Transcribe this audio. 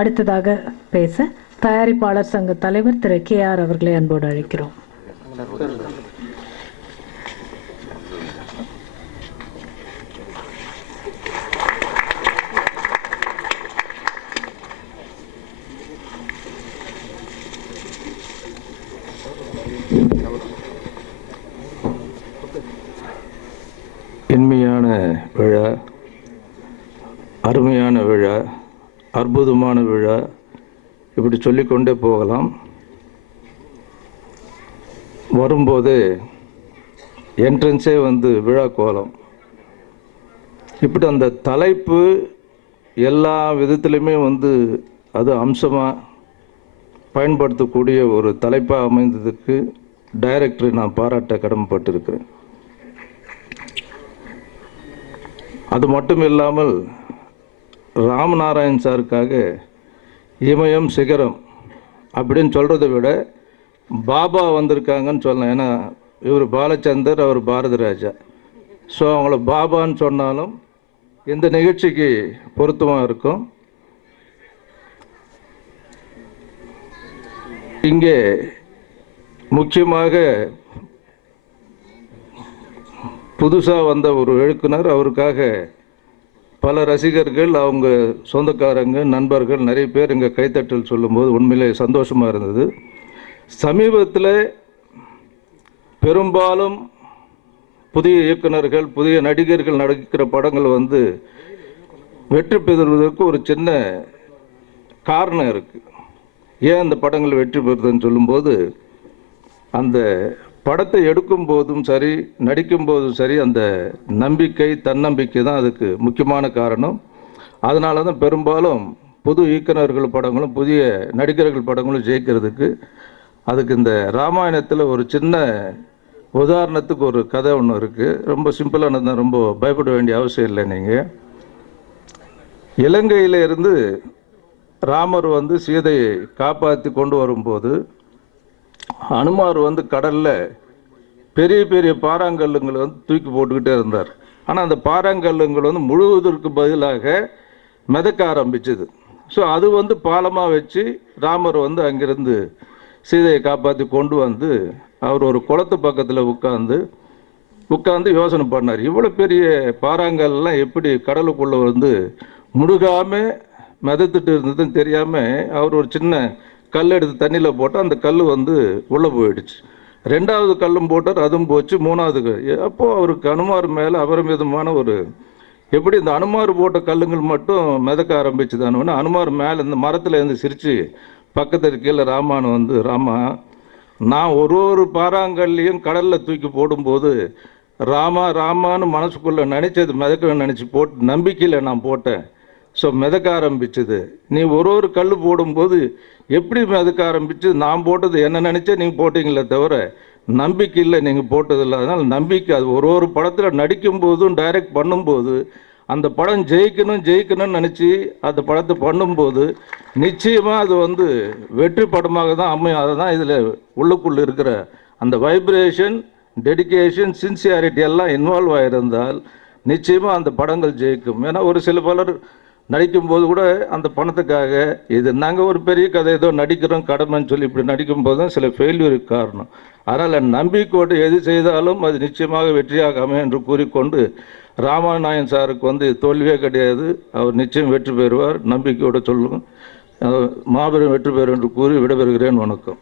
அடுத்ததாக பேச தயாரிப்பாளர் சங்க தலைவர் திரு KR அவர்களை அன்போடு அழைக்கிறோம். இனிமையான விழா, அருமையான விழா, அற்புதமான விழா, இப்படி சொல்லிக்கொண்டே போகலாம். வரும்போது என்ட்ரன்ஸே விழா கோலம். இப்படி அந்த தலைப்பு எல்லா விதத்துலையுமே அது அம்சமாக பயன்படுத்தக்கூடிய ஒரு தலைப்பாக அமைந்ததுக்கு டைரக்டரை நான் பாராட்ட கடமைப்பட்டிருக்கிறேன். அது மட்டும் இல்லாமல் ராமநாராயண் சாருக்காக இமயம் சிகரம் அப்படின்னு சொல்கிறத விட பாபா வந்திருக்காங்கன்னு சொல்லலாம். ஏன்னா இவர் பாலச்சந்தர், அவர் பாரதி ராஜா. ஸோ அவங்கள பாபான்னு சொன்னாலும் இந்த நிகழ்ச்சிக்கு பொருத்தமாக இருக்கும். இங்கே முக்கியமாக புதுசாக வந்த ஒரு எழுக்குனர், அவருக்காக பல ரசிகர்கள், அவங்க சொந்தக்காரங்க, நண்பர்கள் நிறைய பேர் இங்கே கைத்தட்டல் சொல்லும்போது உண்மையிலே சந்தோஷமாக இருந்தது. சமீபத்தில் பெரும்பாலும் புதிய இயக்குநர்கள், புதிய நடிகர்கள் நடிக்கிற படங்கள் வெற்றி பெறுவதற்கு ஒரு சின்ன காரணம் இருக்குது. ஏன் அந்த படங்கள் வெற்றி பெறுதுன்னு சொல்லும்போது, அந்த படத்தை எடுக்கும் போதும் சரி, நடிக்கும் போதும் சரி, அந்த நம்பிக்கை, தன்னம்பிக்கை தான் அதுக்கு முக்கியமான காரணம். அதனால தான் பெரும்பாலும் புது இயக்குநர்கள் படங்களும் புதிய நடிகர்கள் படங்களும் ஜெயிக்கிறதுக்கு. அதுக்கு இந்த ராமாயணத்தில் ஒரு சின்ன உதாரணத்துக்கு ஒரு கதை ஒன்று இருக்குது. ரொம்ப சிம்பிளானது தான், ரொம்ப பயப்பட வேண்டிய அவசியம் இல்லை. நீங்கள் இலங்கையில் இருந்து ராமர் சீதையை காப்பாற்றி கொண்டு வரும்போது அனுமார் கடலில் பெரிய பெரிய பாறாங்கல்லுங்களை தூக்கி போட்டுக்கிட்டே இருந்தார். ஆனால் அந்த பாறாங்கல்லுங்கள் முழுவதற்கு பதிலாக மிதக்க ஆரம்பிச்சது. ஸோ அது பாலமாக வச்சு ராமர் அங்கிருந்து சீதையை காப்பாற்றி கொண்டு அவர் ஒரு குளத்து பக்கத்தில் உட்காந்து யோசனை பண்ணார். இவ்வளோ பெரிய பாறாங்கல்லாம் எப்படி கடலுக்குள்ளே முழுகாமல் மிதத்துட்டு இருந்ததுன்னு தெரியாமல் அவர் ஒரு சின்ன கல் எடுத்து தண்ணியில் போட்டால் அந்த கல் உள்ளே போயிடுச்சு. ரெண்டாவது கல்லும் போட்டார், அதுவும் போச்சு. மூணாவது அப்போது அவருக்கு அனுமார் மேலே அபரிமிதமான எப்படி இந்த அனுமார் போட்ட கல்லுங்கள் மட்டும் மிதக்க ஆரம்பிச்சுதானு அனுமார் மேலே இந்த மரத்தில் இருந்து சிரித்து பக்கத்தில் கீழே ராமான் ராமா, நான் ஒரு பாறாங்கல்லையும் கடலில் தூக்கி போடும்போது ராமான்னு மனசுக்குள்ளே நினச்சது மிதக்க நினச்சி போட்டு நம்பிக்கையில் நான் போட்டேன். ஸோ மிதக்க ஆரம்பிச்சுது. நீ ஒரு கல் போடும்போது எப்படி மிதக்க ஆரம்பிச்சு, நான் போட்டது என்ன நினச்சா நீங்கள் போட்டீங்களே தவிர நம்பிக்கை இல்லை நீங்கள் போட்டதில்லை. அதனால் நம்பிக்கை, அது ஒரு படத்தில் நடிக்கும் போதும் டைரக்ட் பண்ணும்போது அந்த படம் ஜெயிக்கணும்னு நினச்சி அந்த படத்தை பண்ணும்போது நிச்சயமாக அது வெற்றி படமாக தான் அமையும். அதை தான் இதில் உள்ளுக்குள்ளே இருக்கிற அந்த வைப்ரேஷன், டெடிக்கேஷன், சின்சியாரிட்டி எல்லாம் இன்வால்வ் ஆகியிருந்தால் நிச்சயமாக அந்த படங்கள் ஜெயிக்கும். ஏன்னா ஒரு சில பலர் நடிக்கும்போது கூட அந்த பணத்துக்காக இது நாங்கள் ஒரு பெரிய கதை ஏதோ நடிக்கிறோம் கடமைன்னு சொல்லி இப்படி நடிக்கும்போது தான் சில ஃபெயில்யூருக்கு காரணம். அதனால் நம்பிக்கையோடு எது செய்தாலும் அது நிச்சயமாக வெற்றியாக அமையும் என்று கூறிக்கொண்டு, ராமநாயன் சாருக்கு தோல்வியே கிடையாது, அவர் நிச்சயம் வெற்றி பெறுவார், நம்பிக்கையோடு சொல்லுங்க, மாபெரும் வெற்றி பெறும் என்று கூறி விடைபெறுகிறேன். வணக்கம்.